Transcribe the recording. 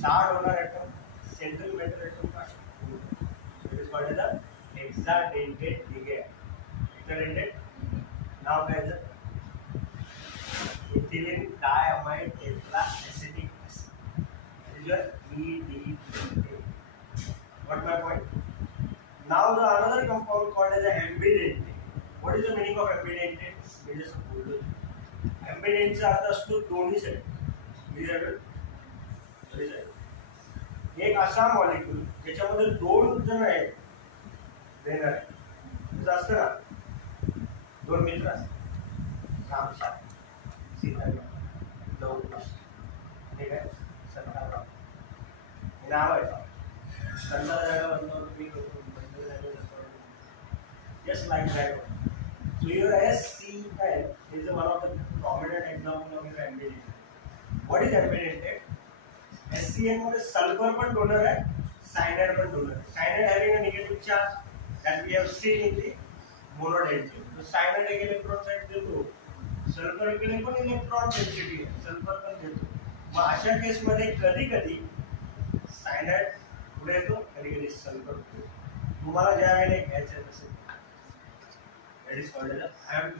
6 donor atom, central metal atom का it is called as the hexadentate ligand. Hexadentate. Now guys, ethylene diamide tetraacetic acid. That is your EDTA. What my point? Now the another compound called as the ambidentate. What is the meaning of ambidentate? We just बोललो. Ambidentate चा अर्थ असतो दोन्ही side. Clear? एक असा molecule ज्याच्यामध्ये दोन जण आहेत देणार आहे असतं ना, दोन मित्र असतात, राम श्याम, सीता लवकुश, ठीक आहे, संताराम नाव आहे. संताला जागा बनतो मी करतो, बंद जागा just like that. So your SCN is one of the prominent example of your ambidentate. What is ambidentate? SCN मध्ये सल्फर पण डोनर आहे, सायनाइड पण डोनर आहे. Cyanide having a negative charge that we have seen in the monodentate. तो cyanide एक electron side देतो, sulphur कडे पण इलेक्ट्रॉन डेन्सिटी आहे, सल्फर पण देतो. मग अशा केस मध्ये कधी-कधी सायनाइड पुढे येतो, कधी-कधी सल्फर पुढे. तुम्हाला ज्या वेळेला घ्यायचं असेल, that is called as